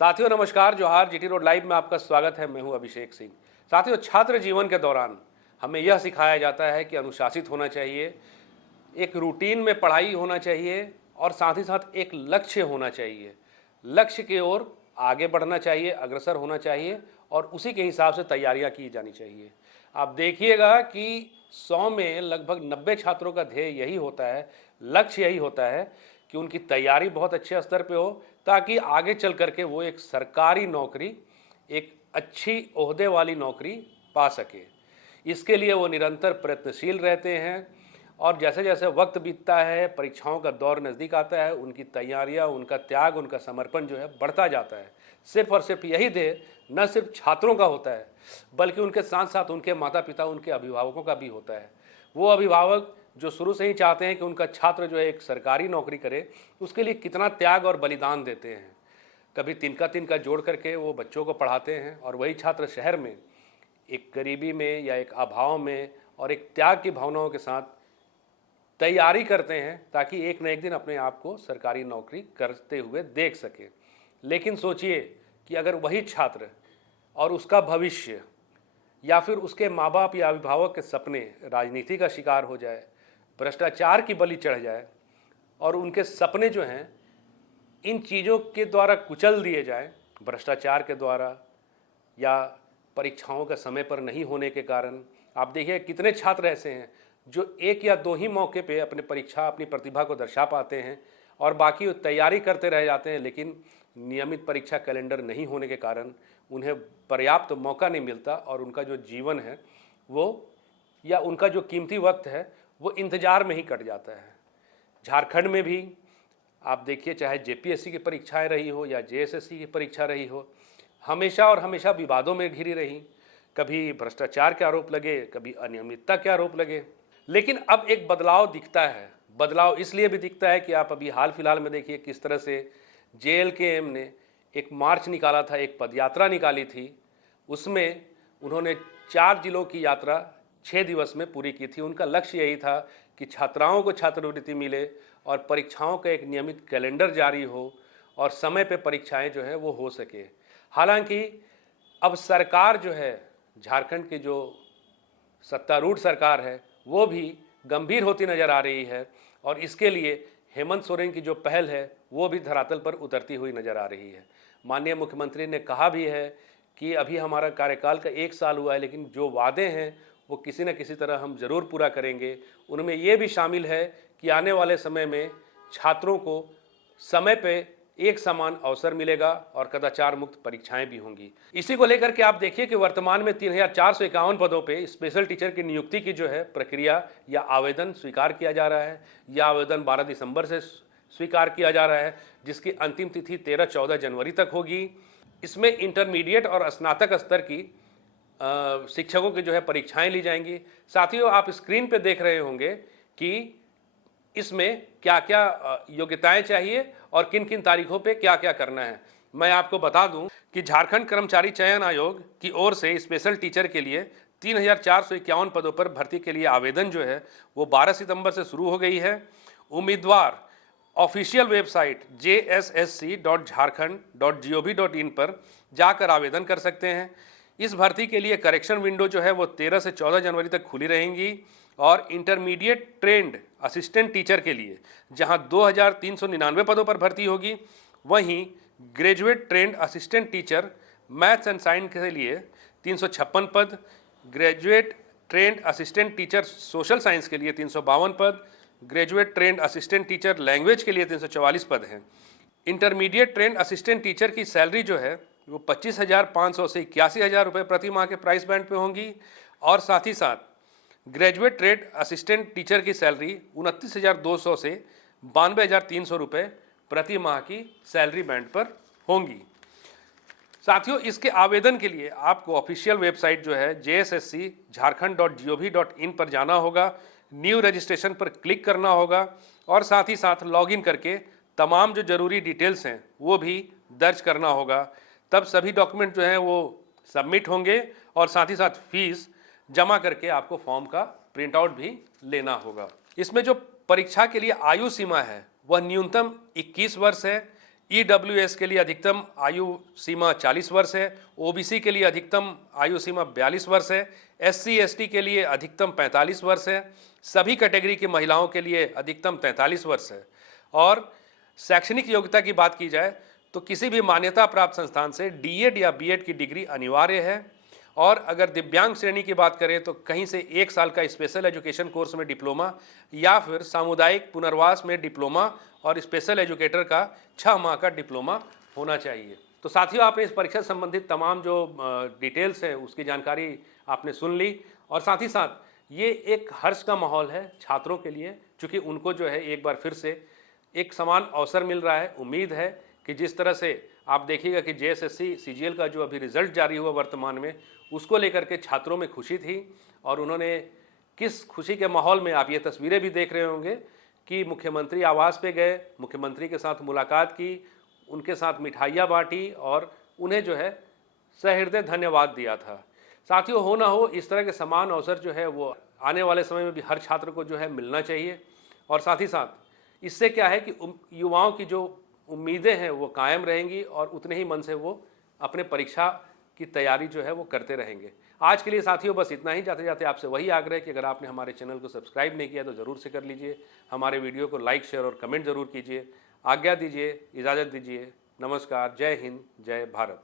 साथियों नमस्कार, जोहार। जीटी रोड लाइव में आपका स्वागत है। मैं हूं अभिषेक सिंह। साथियों, छात्र जीवन के दौरान हमें यह सिखाया जाता है कि अनुशासित होना चाहिए, एक रूटीन में पढ़ाई होना चाहिए और साथ ही साथ एक लक्ष्य होना चाहिए। लक्ष्य की ओर आगे बढ़ना चाहिए, अग्रसर होना चाहिए और उसी के हिसाब से तैयारियां की जानी चाहिए। आप देखिएगा कि 100 में लगभग 90 छात्रों का ध्येय यही होता है, लक्ष्य यही होता है कि उनकी तैयारी बहुत अच्छे स्तर पे हो, ताकि आगे चल करके वो एक सरकारी नौकरी, एक अच्छी ओहदे वाली नौकरी पा सके। इसके लिए वो निरंतर प्रयत्नशील रहते हैं और जैसे जैसे वक्त बीतता है, परीक्षाओं का दौर नज़दीक आता है, उनकी तैयारियां, उनका त्याग, उनका समर्पण जो है बढ़ता जाता है। सिर्फ और सिर्फ यही ध्येय न सिर्फ छात्रों का होता है, बल्कि उनके साथ साथ उनके माता पिता, उनके अभिभावकों का भी होता है। वो अभिभावक जो शुरू से ही चाहते हैं कि उनका छात्र जो है एक सरकारी नौकरी करे, उसके लिए कितना त्याग और बलिदान देते हैं। कभी तिनका तिनका जोड़ करके वो बच्चों को पढ़ाते हैं और वही छात्र शहर में एक गरीबी में या एक अभाव में और एक त्याग की भावनाओं के साथ तैयारी करते हैं ताकि एक न एक दिन अपने आप को सरकारी नौकरी करते हुए देख सके। लेकिन सोचिए कि अगर वही छात्र और उसका भविष्य या फिर उसके माँ बाप या अभिभावक के सपने राजनीति का शिकार हो जाए, भ्रष्टाचार की बलि चढ़ जाए और उनके सपने जो हैं इन चीज़ों के द्वारा कुचल दिए जाएं, भ्रष्टाचार के द्वारा या परीक्षाओं का समय पर नहीं होने के कारण। आप देखिए कितने छात्र ऐसे हैं जो एक या दो ही मौके पे अपनी प्रतिभा को दर्शा पाते हैं और बाकी तैयारी करते रह जाते हैं, लेकिन नियमित परीक्षा कैलेंडर नहीं होने के कारण उन्हें पर्याप्त मौका नहीं मिलता और उनका जो जीवन है वो या उनका जो कीमती वक्त है वो इंतज़ार में ही कट जाता है। झारखंड में भी आप देखिए, चाहे जेपीएससी की परीक्षाएं रही हो या जेएसएससी की परीक्षा रही हो, हमेशा और हमेशा विवादों में घिरी रही। कभी भ्रष्टाचार के आरोप लगे, कभी अनियमितता के आरोप लगे। लेकिन अब एक बदलाव दिखता है। बदलाव इसलिए भी दिखता है कि आप अभी हाल फिलहाल में देखिए किस तरह से जेएलकेएम ने एक मार्च निकाला था, एक पदयात्रा निकाली थी। उसमें उन्होंने 4 जिलों की यात्रा 6 दिवस में पूरी की थी। उनका लक्ष्य यही था कि छात्राओं को छात्रवृत्ति मिले और परीक्षाओं का एक नियमित कैलेंडर जारी हो और समय पे परीक्षाएं जो है वो हो सके। हालांकि अब सरकार जो है, झारखंड की जो सत्तारूढ़ सरकार है, वो भी गंभीर होती नज़र आ रही है और इसके लिए हेमंत सोरेन की जो पहल है वो भी धरातल पर उतरती हुई नज़र आ रही है। माननीय मुख्यमंत्री ने कहा भी है कि अभी हमारा कार्यकाल का 1 साल हुआ है, लेकिन जो वादे हैं वो किसी न किसी तरह हम ज़रूर पूरा करेंगे। उनमें ये भी शामिल है कि आने वाले समय में छात्रों को समय पे एक समान अवसर मिलेगा और कदाचार मुक्त परीक्षाएं भी होंगी। इसी को लेकर के आप देखिए कि वर्तमान में 3451 पदों पे स्पेशल टीचर की नियुक्ति की जो है प्रक्रिया या आवेदन स्वीकार किया जा रहा है। यह आवेदन 12 दिसंबर से स्वीकार किया जा रहा है, जिसकी अंतिम तिथि 13-14 जनवरी तक होगी। इसमें इंटरमीडिएट और स्नातक स्तर की शिक्षकों की जो है परीक्षाएं ली जाएंगी। साथियों, आप स्क्रीन पे देख रहे होंगे कि इसमें क्या क्या योग्यताएं चाहिए और किन किन तारीखों पे क्या क्या करना है। मैं आपको बता दूं कि झारखंड कर्मचारी चयन आयोग की ओर से स्पेशल टीचर के लिए 3451 पदों पर भर्ती के लिए आवेदन जो है वो 12 सितंबर से शुरू हो गई है। उम्मीदवार ऑफिशियल वेबसाइट jssc.jharkhand.gov.in पर जाकर आवेदन कर सकते हैं। इस भर्ती के लिए करेक्शन विंडो जो है वो 13 से 14 जनवरी तक खुली रहेंगी और इंटरमीडिएट ट्रेंड असिस्टेंट टीचर के लिए जहां 2399 पदों पर भर्ती होगी, वहीं graduate trend assistant teacher maths and science के लिए 356 पद, graduate trend assistant teacher social science के लिए 352 पद, graduate trend assistant teacher language के लिए 344 पद हैं। इंटरमीडिएट ट्रेंड असिस्टेंट टीचर की सैलरी जो है वो 25,500 से 81,000 रुपये प्रति माह के प्राइस बैंड पे होंगी और साथ ही साथ ग्रेजुएट ट्रेड असिस्टेंट टीचर की सैलरी 29,200 से 92,300 रुपये प्रति माह की सैलरी बैंड पर होंगी। साथियों, इसके आवेदन के लिए आपको ऑफिशियल वेबसाइट जो है jssc.jharkhand.gov.in पर जाना होगा, न्यू रजिस्ट्रेशन पर क्लिक करना होगा और साथ ही साथ लॉगिन करके तमाम जो ज़रूरी डिटेल्स हैं वो भी दर्ज करना होगा। तब सभी डॉक्यूमेंट जो हैं वो सबमिट होंगे और साथ ही साथ फीस जमा करके आपको फॉर्म का प्रिंट आउट भी लेना होगा। इसमें जो परीक्षा के लिए आयु सीमा है वह न्यूनतम 21 वर्ष है। EWS के लिए अधिकतम आयु सीमा 40 वर्ष है, OBC के लिए अधिकतम आयु सीमा 42 वर्ष है, SC ST के लिए अधिकतम 45 वर्ष है, सभी कैटेगरी की महिलाओं के लिए अधिकतम 43 वर्ष है। और शैक्षणिक योग्यता की बात की जाए तो किसी भी मान्यता प्राप्त संस्थान से D.Ed या B.Ed की डिग्री अनिवार्य है। और अगर दिव्यांग श्रेणी की बात करें तो कहीं से 1 साल का स्पेशल एजुकेशन कोर्स में डिप्लोमा या फिर सामुदायिक पुनर्वास में डिप्लोमा और स्पेशल एजुकेटर का 6 माह का डिप्लोमा होना चाहिए। तो साथियों, आपने इस परीक्षा से संबंधित तमाम जो डिटेल्स है उसकी जानकारी आपने सुन ली। और साथ ही साथ ये एक हर्ष का माहौल है छात्रों के लिए, क्योंकि उनको जो है एक बार फिर से एक समान अवसर मिल रहा है। उम्मीद है कि जिस तरह से आप देखिएगा कि JSSC CGL का जो अभी रिजल्ट जारी हुआ वर्तमान में, उसको लेकर के छात्रों में खुशी थी। और उन्होंने किस खुशी के माहौल में, आप ये तस्वीरें भी देख रहे होंगे कि मुख्यमंत्री आवास पे गए, मुख्यमंत्री के साथ मुलाकात की, उनके साथ मिठाइयाँ बांटी और उन्हें जो है सहृदय धन्यवाद दिया था। साथियों, हो ना हो, इस तरह के समान अवसर जो है वो आने वाले समय में भी हर छात्र को जो है मिलना चाहिए। और साथ ही साथ इससे क्या है कि युवाओं की जो उम्मीदें हैं वो कायम रहेंगी और उतने ही मन से वो अपने परीक्षा की तैयारी जो है वो करते रहेंगे। आज के लिए साथियों बस इतना ही। जाते जाते आपसे वही आग्रह कि अगर आपने हमारे चैनल को सब्सक्राइब नहीं किया तो ज़रूर से कर लीजिए। हमारे वीडियो को लाइक, शेयर और कमेंट ज़रूर कीजिए। आज्ञा दीजिए, इजाज़त दीजिए। नमस्कार, जय हिंद, जय भारत।